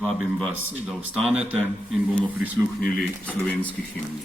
Vabim vas, da vstanete in bomo prisluhnili slovenski himni.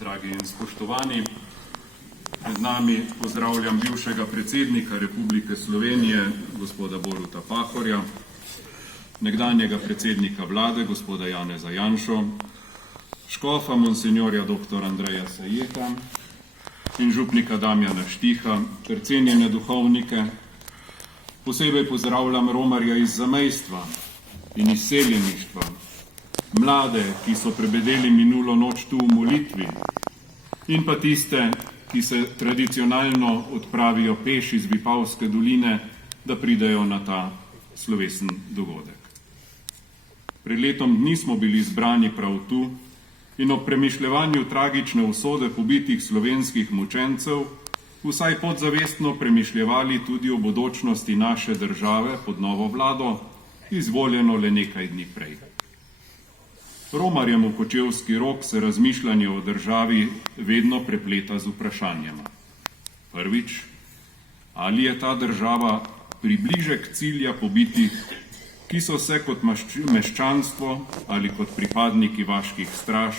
Dragi in spoštovani, med nami pozdravljam bivšega predsednika Republike Slovenije, gospoda Boruta Pahorja, nekdanjega predsednika vlade, gospoda Janeza Janšo, škofa monsinjorja dr. Andreja Sajeta in župnika Damjana Štiha ter cenjene duhovnike. Posebej pozdravljam romarja iz zamejstva in izseljeništva, mlade, ki so prebedeli minulo noč tu v molitvi, in pa tiste, ki se tradicionalno odpravijo peš iz Vipavske doline, da pridejo na ta slovesen dogodek. Pred letom dni smo bili zbrani prav tu in ob premišljevanju tragične usode pobitih slovenskih mučencev vsaj podzavestno premišljevali tudi o bodočnosti naše države pod novo vlado, izvoljeno le nekaj dni prej. Romarjem v Kočevski Rog se razmišljanje o državi vedno prepleta z vprašanjama. Prvič, ali je ta država približek cilja pobitih, ki so se kot meščanstvo ali kot pripadniki vaških straž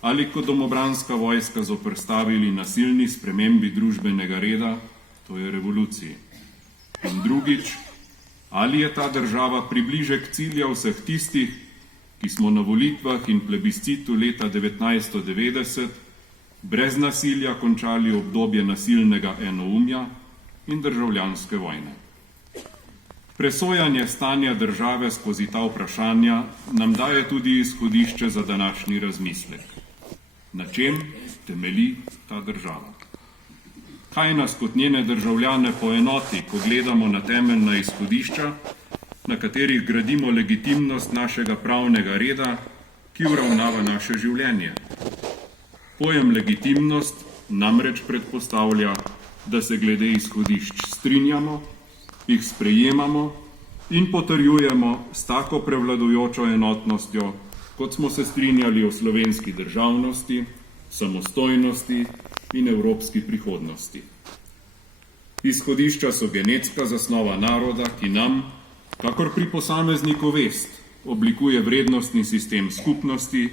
ali kot domobranska vojska zoperstavili nasilni spremembi družbenega reda, to je revoluciji. In drugič, ali je ta država približek cilja vseh tistih, ki smo na volitvah in plebiscitu leta 1990 brez nasilja končali obdobje nasilnega enoumja in državljanske vojne. Presojanje stanja države skozi ta vprašanja nam daje tudi izhodišče za današnji razmislek. Na čem temelji ta država? Kaj nas kot njene državljane poenoti, ko gledamo na temeljna izhodišča, na katerih gradimo legitimnost našega pravnega reda, ki uravnava naše življenje? Pojem legitimnost namreč predpostavlja, da se glede izhodišč strinjamo, jih sprejemamo in potrjujemo s tako prevladujočo enotnostjo, kot smo se strinjali o slovenski državnosti, samostojnosti in evropski prihodnosti. Izhodišča so genetska zasnova naroda, ki nam, kakor pri posamezniku vest, oblikuje vrednostni sistem skupnosti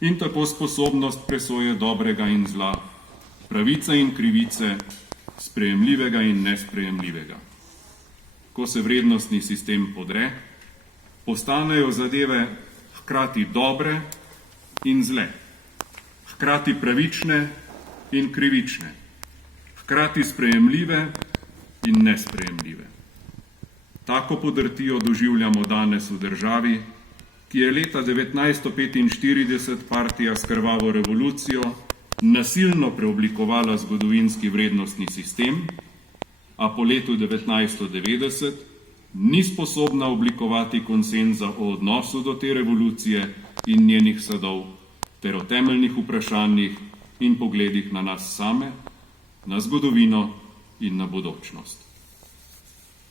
in tako sposobnost presoje dobrega in zla, pravice in krivice, sprejemljivega in nesprejemljivega. Ko se vrednostni sistem podre, postanejo zadeve hkrati dobre in zle, hkrati pravične in krivične, hkrati sprejemljive in nesprejemljive. Tako podrtijo doživljamo danes v državi, ki je leta 1945 partija s krvavo revolucijo nasilno preoblikovala zgodovinski vrednostni sistem, a po letu 1990 ni sposobna oblikovati konsenza o odnosu do te revolucije in njenih sadov ter o temeljnih vprašanjih in pogledih na nas same, na zgodovino in na bodočnost.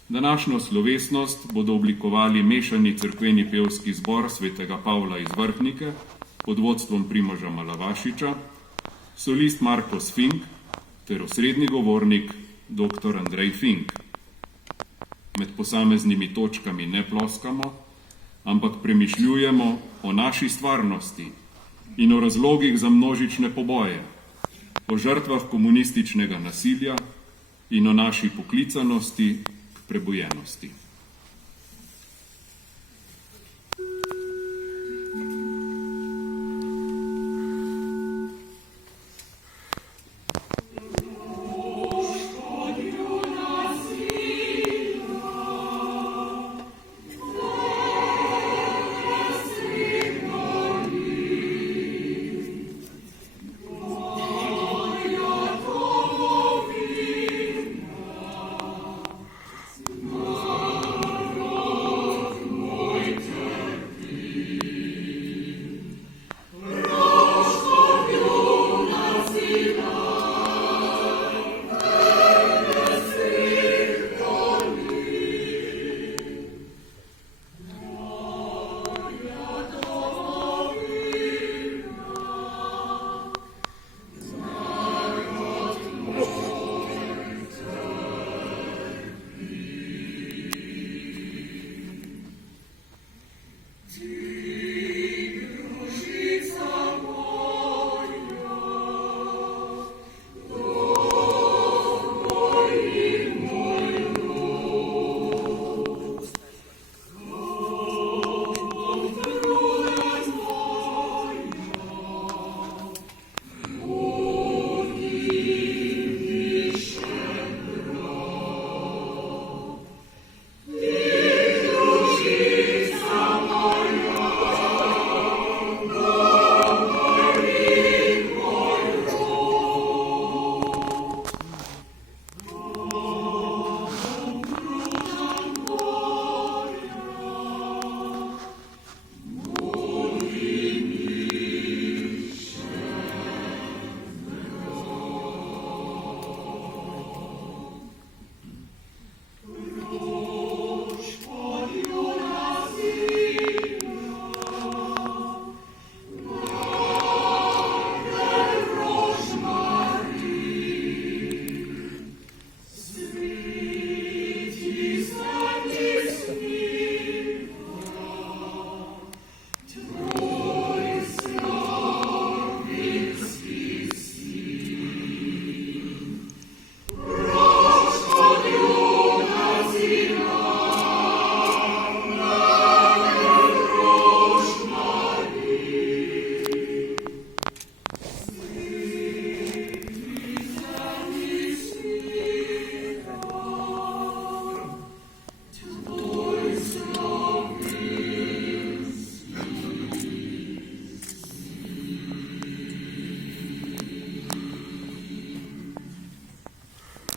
Današnjo slovesnost bodo oblikovali mešani cerkveni pevski zbor svetega Pavla iz Vrhnike pod vodstvom Primoža Malavašiča, solist Marko Fink ter osrednji govornik dr. Andrej Fink. Med posameznimi točkami ne ploskamo, ampak premišljujemo o naši stvarnosti in o razlogih za množične poboje, o žrtvah komunističnega nasilja in o naši poklicanosti k prebojenosti.